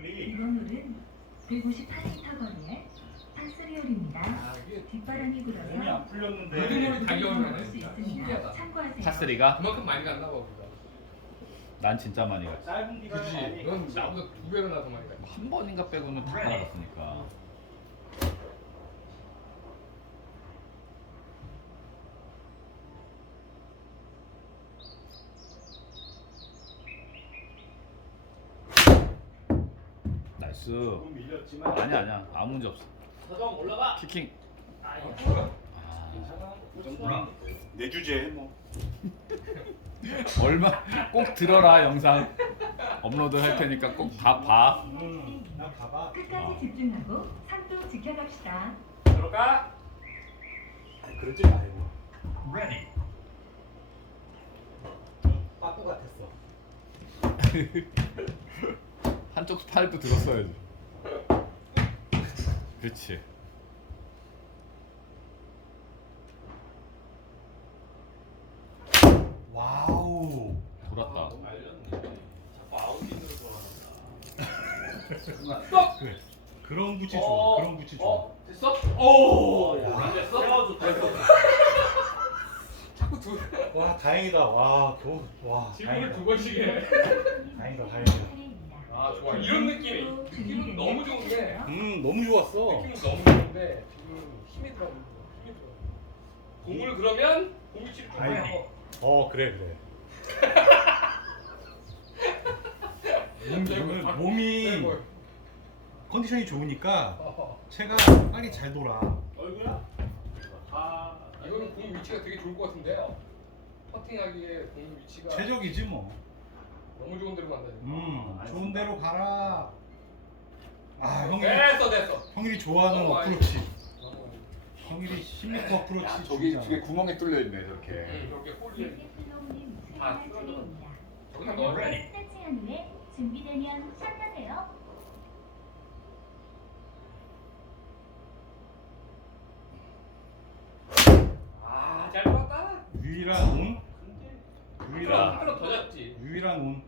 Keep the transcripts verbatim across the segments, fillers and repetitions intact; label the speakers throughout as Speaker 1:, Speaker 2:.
Speaker 1: 이번 홀은 백오십팔 미터 거리에 파스리홀입니다.
Speaker 2: 아, 이게
Speaker 1: 뒷바람이 불어서
Speaker 3: 몸이 안 풀렸는데.
Speaker 2: 모든 홀이 달려오는
Speaker 1: 볼수 있습니다.
Speaker 2: 신기하다.
Speaker 1: 참고하세요.
Speaker 4: 파스리가?
Speaker 2: 그만큼 많이 갔나 봐 우리가.
Speaker 4: 난 진짜 많이 갔지.
Speaker 3: 짧은 기간
Speaker 2: 그지?
Speaker 3: 많이
Speaker 2: 넌
Speaker 3: 갔지.
Speaker 2: 나보다 두 배가 나더 많이 갔지.
Speaker 4: 한 번인가 빼고는 다 나갔으니까. 나이스.
Speaker 3: 조금 밀렸지만.
Speaker 4: 아니야 아니야 아무 문제 없어.
Speaker 3: 서정 올라가.
Speaker 4: 키킹.
Speaker 2: 아,
Speaker 3: 괜찮아. 그 정도는 내 주제 뭐.
Speaker 4: 얼마 꼭 들어라 영상 업로드 할 테니까 꼭 다 봐.
Speaker 3: 음, 나 봐봐.
Speaker 1: 끝까지 집중하고 상도 지켜갑시다.
Speaker 2: 들어가.
Speaker 3: 아니, 그러지 말고. Ready. 빠꾸 같았어.
Speaker 4: 한쪽 팔도 들었어야지. 그렇지.
Speaker 3: 와우.
Speaker 4: 돌았다.
Speaker 3: 그래. 그런 구치 좋아.
Speaker 2: 어,
Speaker 3: 그런 구치 좋아.
Speaker 2: 어, 됐어? 오,
Speaker 3: 야.
Speaker 2: 안 됐어?
Speaker 3: 됐어.
Speaker 2: 자꾸 두
Speaker 3: 와 다행이다. 와 도. 와
Speaker 2: 질문을 두
Speaker 3: 다행이다.
Speaker 2: 번씩 해.
Speaker 3: 다행이다 다행이다.
Speaker 2: 아 좋아. 이런 느낌이 느낌은 너무 좋은데.
Speaker 3: 음 너무 좋았어.
Speaker 2: 느낌은 너무 좋은데 지금 힘이 들어. 힘이 들어. 공을 그러면 공기치를 좀
Speaker 3: 아이고.
Speaker 2: 해요.
Speaker 3: 어 그래 그래. 몸,
Speaker 2: 네, 뭐,
Speaker 3: 몸이
Speaker 2: 네, 뭐.
Speaker 3: 컨디션이 좋으니까
Speaker 2: 어허.
Speaker 3: 채가 빨리 잘 돌아.
Speaker 2: 얼굴야? 아 이거는 공 위치가 되게 좋을 것 같은데요. 퍼팅하기에 공 위치가
Speaker 3: 최적이지 뭐.
Speaker 2: 너무 좋은 데로 간다. 지금.
Speaker 3: 음 좋은 데로 가라. 아 형이
Speaker 2: 됐어 됐어.
Speaker 3: 형일이 좋아하는
Speaker 2: 너무
Speaker 3: 어프로치.
Speaker 2: 너무
Speaker 3: 형일이 십 미터 어프로치
Speaker 4: 저기
Speaker 3: 죽이잖아.
Speaker 4: 저게 구멍에 뚫려 있네 저렇게.
Speaker 2: 음, 이렇게 홀리. 아,
Speaker 1: 차례입니다.
Speaker 2: 저기다 넣어.
Speaker 1: 세팅한 후에 준비되면 샷하세요.
Speaker 2: 아, 잘 들어갔다.
Speaker 3: 유일한 운?
Speaker 2: 한번
Speaker 3: 유일한
Speaker 2: 한번 더 잡지.
Speaker 3: 유일한 운.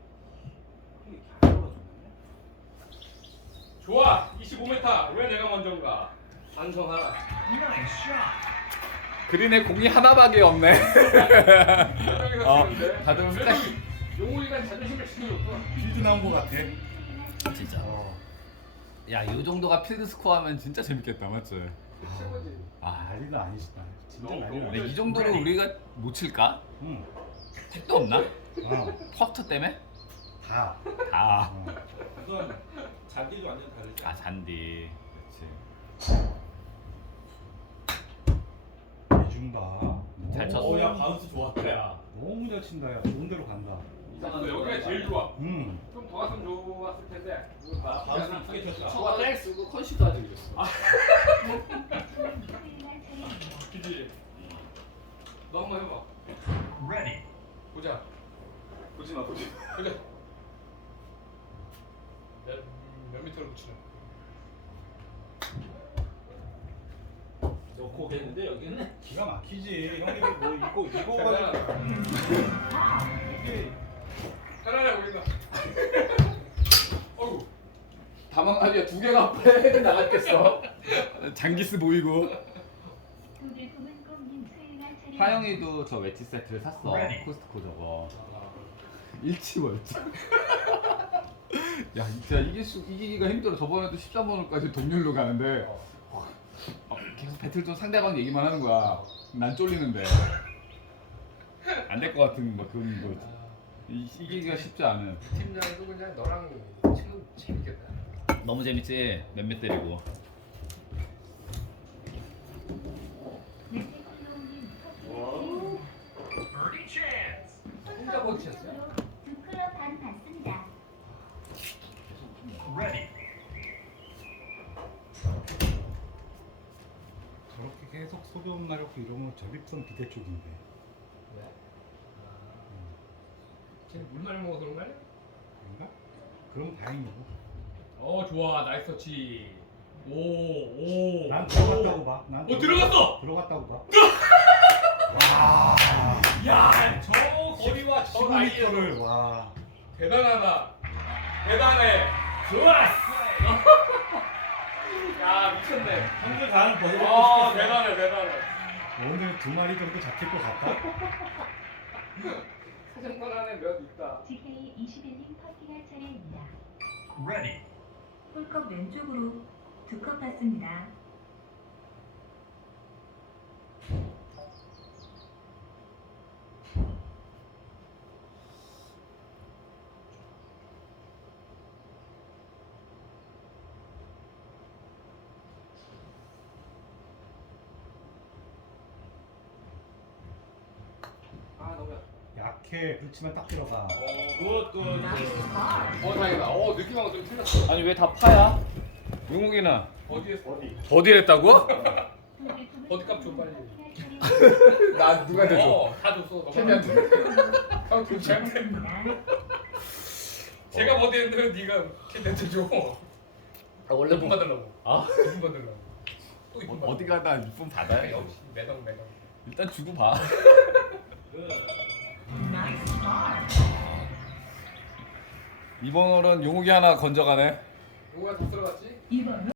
Speaker 2: 좋아. 이십오 미터. 왜 내가 먼저인가? 반성하라.
Speaker 4: 그린에 공이 하나밖에 없네.
Speaker 2: 분명히서
Speaker 4: 어,
Speaker 2: 치는데.
Speaker 4: 다들
Speaker 2: 그래도
Speaker 4: 흑백.
Speaker 2: 용호이가 자존심을 지켜줬구나.
Speaker 3: 필드 나온 거 같아.
Speaker 4: 진짜.
Speaker 3: 어.
Speaker 4: 야, 이 정도가 필드 스코어하면 진짜 재밌겠다, 맞지?
Speaker 2: 최고지.
Speaker 4: 아,
Speaker 3: 난리도 아니시다. 진짜
Speaker 2: 너무
Speaker 3: 난리도
Speaker 2: 너무
Speaker 4: 근데
Speaker 3: 아니야.
Speaker 4: 이 정도로 우리가 못 칠까?
Speaker 3: 응.
Speaker 4: 택도 없나?
Speaker 3: 어.
Speaker 4: 퍼터 때문에?
Speaker 3: 다.
Speaker 4: 다.
Speaker 3: 어.
Speaker 5: 우선 잔디도 완전 다르죠.
Speaker 4: 아, 잔디. 그렇지.
Speaker 3: 해준다.
Speaker 4: 잘 쳤어.
Speaker 3: 너무-
Speaker 5: 오야 바운스 좋았다 야.
Speaker 3: 너무 잘 친다. 야. 좋은 데로 간다.
Speaker 2: 또 여기가 제일 좋아.
Speaker 3: 음.
Speaker 2: 좀 더 갔으면 좋았을 텐데.
Speaker 5: 아 바운스 이쁘게 쳤다.
Speaker 2: 좋아, 땡스.
Speaker 4: 쓰고 컨시도 아직 이랬어.
Speaker 2: 그지. 너 한번 해봐.
Speaker 3: Ready.
Speaker 2: 보자.
Speaker 3: 보지 마 보지.
Speaker 2: 그래. 몇, 몇 미터를 붙이나?
Speaker 5: 넣고 오겠는데 여기는?
Speaker 3: 기가 막히지. 형이 뭐 이거 이거
Speaker 2: 대단하다.
Speaker 3: 가지고 이게
Speaker 2: 편안해 보인다. 어우.
Speaker 4: 다망아리야 두 개가 패드 나갔겠어. 장기스 보이고. 하영이도 저 웨지 세트를 샀어. 코스트코 저거. 일치월치. 야 진짜 이게 수, 이기기가 힘들어. 저번에도 십삼 번홀까지 동률로 가는데 어, 계속 배틀존 상대방 얘기만 하는 거야. 난 쫄리는데 안 될 것 같은 뭐 그런 거. 이, 이기기가 쉽지 않은.
Speaker 2: 팀장도 그냥 너랑 지금 재밌겠다.
Speaker 4: 너무 재밌지. 몇몇 때리고.
Speaker 2: 혼자 보기 쳤어요?
Speaker 1: 두 클럽 반 받습니다.
Speaker 3: 저렇게 계속 소변 마렵고 이러면 저립선 비대 쪽인데.
Speaker 2: 왜? 지금 물 많이 먹어서 그런 거 아니야?
Speaker 3: 그런가? 그럼 다행이고.
Speaker 2: 어 좋아 나이스 터치. 오 오.
Speaker 3: 난 들어갔다고 봐. 난
Speaker 2: 어 들어갔어.
Speaker 3: 들어갔다고 봐.
Speaker 2: 야저 거리와 저
Speaker 3: 십오
Speaker 2: 나이에서
Speaker 3: 미터를 와.
Speaker 2: 대단하다. 대단해.
Speaker 5: 좋았어.
Speaker 2: 야 미쳤네.
Speaker 5: 형들 가는 버디를
Speaker 2: 아 대단해 대단해.
Speaker 3: 오늘 두 마리 정도 잡힐 것 같다.
Speaker 2: 사정권 안에 몇 있다.
Speaker 1: 지케이 이십일 님 퍼팅할 차례입니다.
Speaker 6: Ready.
Speaker 1: 홀컵 왼쪽으로 두 컵 받습니다.
Speaker 2: 아 너무
Speaker 3: 약해. 그렇지만 딱 들어가.
Speaker 5: 굿, 굿, 굿.
Speaker 2: 어 다행이다. 어 느낌하고 좀 틀렸어.
Speaker 4: 아니 왜 다 파야? 용욱이는
Speaker 2: 어디에서 어디?
Speaker 4: 버디를 했다고?
Speaker 2: 버디값 줘, 빨리.
Speaker 4: 나 누구한테 줘?
Speaker 2: 어다 줬어.
Speaker 4: 채미한테.
Speaker 2: 형 둘째한테. 제가 버디했는데 네가 걔한테 줘.
Speaker 4: 아 원래
Speaker 2: 이쁨 받으려고.
Speaker 4: 아?
Speaker 2: 이쁨 받으려고. 또 이쁨 받으려고.
Speaker 4: 어디 가다 이쁨 받아야
Speaker 2: 역시 매덕 매덕.
Speaker 4: 일단 주고 봐. 이번 홀은 용욱이 하나 건져가네.
Speaker 2: 누가 다 들어갔지?
Speaker 1: 이번